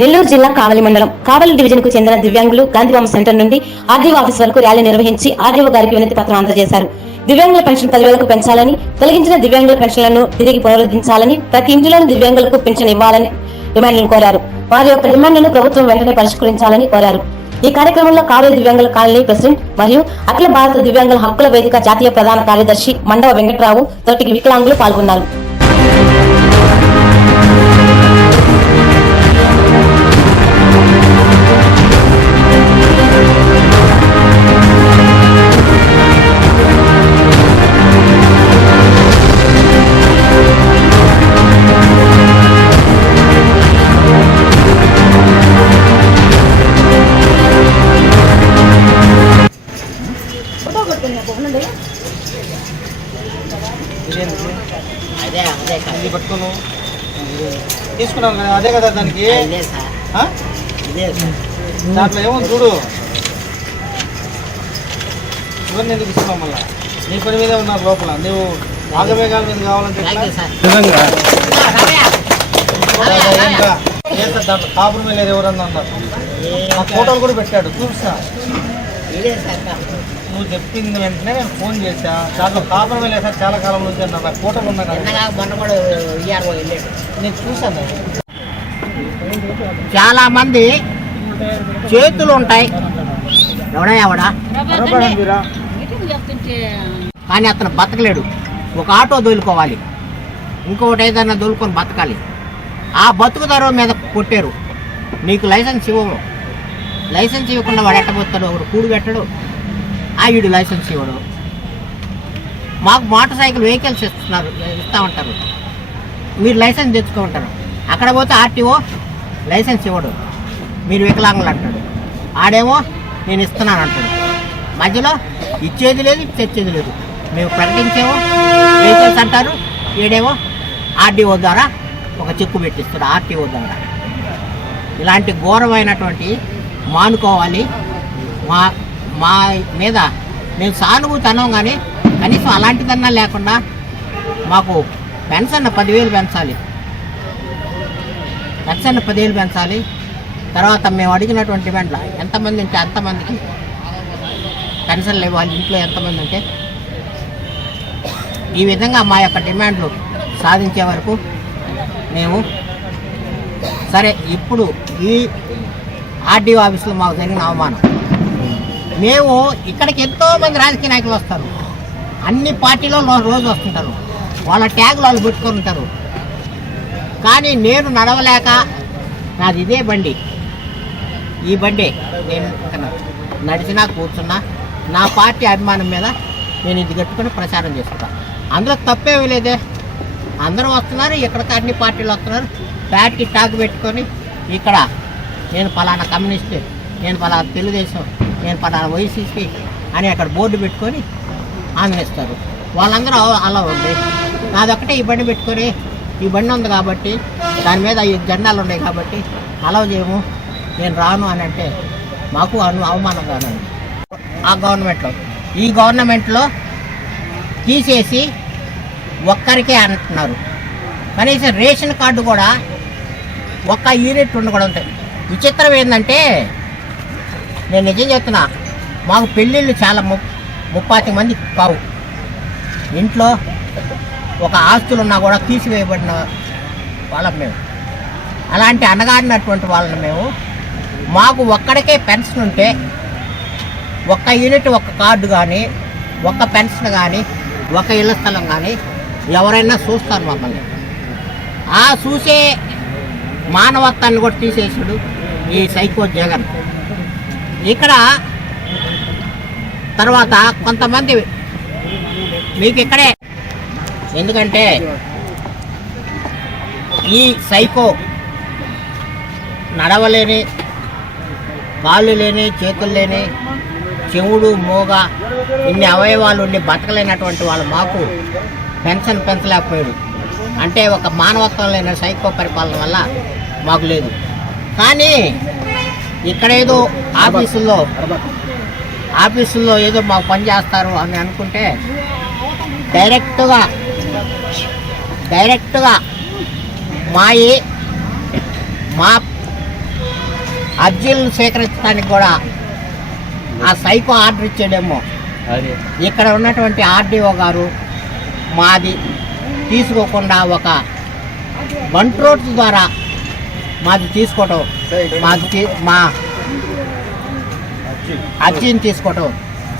నెల్లూరు జిల్లా కావలి మండలం కావలి డివిజన్ కు చెందిన దివ్యాంగులు గాంధీబొమ్మ సెంటర్ నుండి ఆర్డీఓ ఆఫీస్ వరకు ర్యాలీ నిర్వహించి ఆర్డీఓ గారికి వినతి పత్రం అందజేశారు. దివ్యాంగుల పెన్షన్ 10,000కు పెంచాలని, తొలగించిన దివ్యాంగుల పెన్షన్లను తిరిగి పునరుద్ధరించాలని, ప్రతి ఇంటిలోని దివ్యాంగులకు పెన్షన్ ఇవ్వాలని డిమాండ్లను కోరారు. వారి యొక్క డిమాండ్లను ప్రభుత్వం వెంటనే పరిష్కరించాలని కోరారు. ఈ కార్యక్రమంలో కావలి దివ్యాంగుల కాలనీ ప్రెసిడెంట్ మరియు అఖిల భారత దివ్యాంగుల హక్కుల వేదిక జాతీయ ప్రధాన కార్యదర్శి మండవ వెంకట్రావు, తోటి వికలాంగులు పాల్గొన్నారు. అదే పట్టుకోను తీసుకున్నాను కదా, అదే కదా దానికి. దాంట్లో ఏమో చూడు, ఇవన్నీ ఎందుకు ఇస్తున్నావు? మళ్ళీ నీ పని మీదే ఉన్నారు లోపల, నువ్వు ఆగమేఘాల మీద కావాలని దాంట్లో కాపురం లేదు ఎవరన్నా అన్నారు. ఆ ఫోటోలు కూడా పెట్టాడు చూసా. నువ్వు చెప్పింది వెంటనే నేను ఫోన్ చేశా. దాంట్లో కాపురమే లేదు సార్, చాలా కాలం నుంచి అన్నారు. నాకు ఫోటోలు ఉన్నాయి, నేను చూసాను. చాలా మంది చేతులు ఉంటాయి, ఎవడా కానీ అతను బతకలేడు. ఒక ఆటో దొలుకోవాలి, ఇంకొకటి ఏదైనా దొలుకొని బతకాలి. ఆ బతుకుదారు మీద కొట్టారు, నీకు లైసెన్స్ ఇవ్వము. లైసెన్స్ ఇవ్వకుండా వాడు ఎట్టబోతాడు, ఒకడు కూడు పెట్టడు, వీడు లైసెన్స్ ఇవ్వడు. మాకు మోటార్ సైకిల్ వెహికల్స్ ఇస్తూ ఉంటారు, మీరు లైసెన్స్ తెచ్చుకుంటారు. అక్కడ పోతే ఆర్టీఓ లైసెన్స్ ఇవ్వడు, మీరు వికలాంగులు అంటాడు. ఆడేమో నేను ఇస్తున్నాను అంటాడు. మధ్యలో ఇచ్చేది లేదు, తెచ్చేది లేదు. మేము ప్రకటించేమో వెహికల్స్ అంటారు, ఈడేమో ఆర్డీఓ ద్వారా ఒక చెక్కు పెట్టిస్తాడు, ఆర్టీఓ ద్వారా. ఇలాంటి ఘోరమైనటువంటి మానుకోవాలి. మా మీద మేము సానుభూతి అన్నాం, కానీ కనీసం అలాంటిదన్నా లేకుండా మాకు పెన్షన్ 10,000 పెంచాలి. పెన్షన్ 10,000 పెంచాలి. తర్వాత మేము అడిగినటువంటి డిమాండ్ల ఎంతమంది ఉంటే అంతమందికి పెన్షన్లు ఇవ్వాలి. ఇంట్లో ఎంతమంది ఉంటే ఈ విధంగా మా యొక్క డిమాండ్లు సాధించే వరకు మేము సరే. ఇప్పుడు ఈ ఆర్డీఓ ఆఫీసులో మాకు జరిగిన అవమానం, మేము ఇక్కడికి ఎంతోమంది రాజకీయ నాయకులు వస్తారు, అన్ని పార్టీలో రోజు వస్తుంటారు, వాళ్ళ ట్యాగులు వాళ్ళు పెట్టుకొని ఉంటారు. కానీ నేను నడవలేక, నాది ఇదే బండి, ఈ బండి, నేను నడిచినా కూర్చున్నా నా పార్టీ అభిమానం మీద నేను ఇది కట్టుకొని ప్రచారం చేస్తాను. అందులో తప్పేమీ లేదే. అందరూ వస్తున్నారు, ఇక్కడికి అన్ని పార్టీలు వస్తున్నారు. పార్టీ టాక్ పెట్టుకొని ఇక్కడ నేను పలానా కమ్యూనిస్ట్, నేను పలానా తెలుగుదేశం, నేను పలానా వైసీపీ అని అక్కడ బోర్డు పెట్టుకొని ఆందోళిస్తారు. వాళ్ళందరూ అలా ఉంది. నాదొక్కటే ఈ బండి పెట్టుకొని, ఈ బండి ఉంది కాబట్టి దాని మీద ఈ జెండాలు ఉన్నాయి కాబట్టి అలౌ చేయము, నేను రాను అని అంటే మాకు అవమానంగా ఉంది. ఆ గవర్నమెంట్లో, ఈ గవర్నమెంట్లో తీసేసి ఒక్కరికే అంటున్నారు. కనీసం రేషన్ కార్డు కూడా ఒక్క యూనిట్ ఉండకూడదు. విచిత్రం ఏంటంటే, నేను నిజం చెప్తున్నా, మాకు పెళ్ళిళ్ళు చాలా 30 మంది కావు. ఇంట్లో ఒక ఆస్తులు ఉన్నా కూడా తీసివేయబడిన వాళ్ళం మేము. అలాంటి అనగారినటువంటి వాళ్ళని మేము. మాకు ఒక్కడికే పెన్షన్ ఉంటే, ఒక్క యూనిట్, ఒక్క కార్డు కానీ, ఒక్క పెన్షన్ కానీ, ఒక్క ఇళ్ల స్థలం కానీ ఎవరైనా చూస్తారు మమ్మల్ని. ఆ చూసే మానవత్వాన్ని కూడా తీసేసాడు ఈ సైకో జగన్. ఇక్కడ తర్వాత కొంతమంది మీకు ఇక్కడే, ఎందుకంటే ఈ సైకో నడవలేని, కాళ్ళు లేని, చేతులు లేని, చెవుడు మోగ ఇన్ని అవయవాలు ఉండి బతకలేనటువంటి వాళ్ళు మాకు పెన్షన్ పెంచలేకపోయాడు. అంటే ఒక మానవత్వం లేని సైకో పరిపాలన వల్ల మాకు లేదు. కానీ ఇక్కడ ఏదో ఆఫీసుల్లో ఏదో మాకు పని చేస్తారు అని అనుకుంటే డైరెక్ట్గా మా అర్జీలను స్వీకరించడానికి కూడా ఆ సైకో ఆర్డర్ ఇచ్చాడేమో. ఇక్కడ ఉన్నటువంటి ఆర్డీఓ గారు మాది తీసుకోకుండా ఒక బంట్రోడ్స్ ద్వారా మాది తీసుకోవటం, మా అర్జీని తీసుకోవటం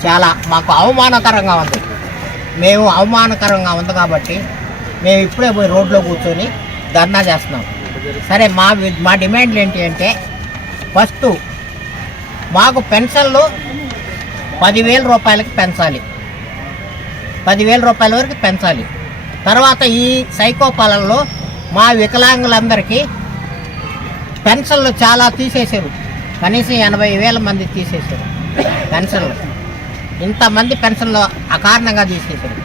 చాలా మాకు అవమానకరంగా ఉంది. అవమానకరంగా ఉంది కాబట్టి మేము ఇప్పుడే పోయి రోడ్లో కూర్చొని ధర్నా చేస్తున్నాం. సరే, మా డిమాండ్లు ఏంటి అంటే, ఫస్ట్ మాకు పెన్షన్లు 10,000 రూపాయలకి పెంచాలి, 10,000 రూపాయల వరకు పెంచాలి. తర్వాత ఈ సైకో పాలనలో మా వికలాంగులందరికీ పెన్షన్లు చాలా తీసేశారు. కనీసం 80,000 మంది తీసేశారు పెన్షన్లు. ఇంతమంది పెన్షన్లు అకారణంగా తీసేశారు.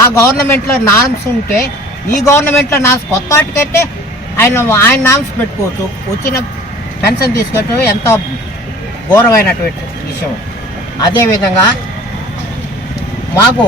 ఆ గవర్నమెంట్లో నామ్స్ ఉంటే ఈ గవర్నమెంట్లో నామ్స్ కొత్త వాటికైతే ఆయన నామ్స్ పెట్టుకోవచ్చు. వచ్చిన పెన్షన్ తీసుకోవటం ఎంతో ఘోరమైనటువంటి విషయం. అదేవిధంగా మాకు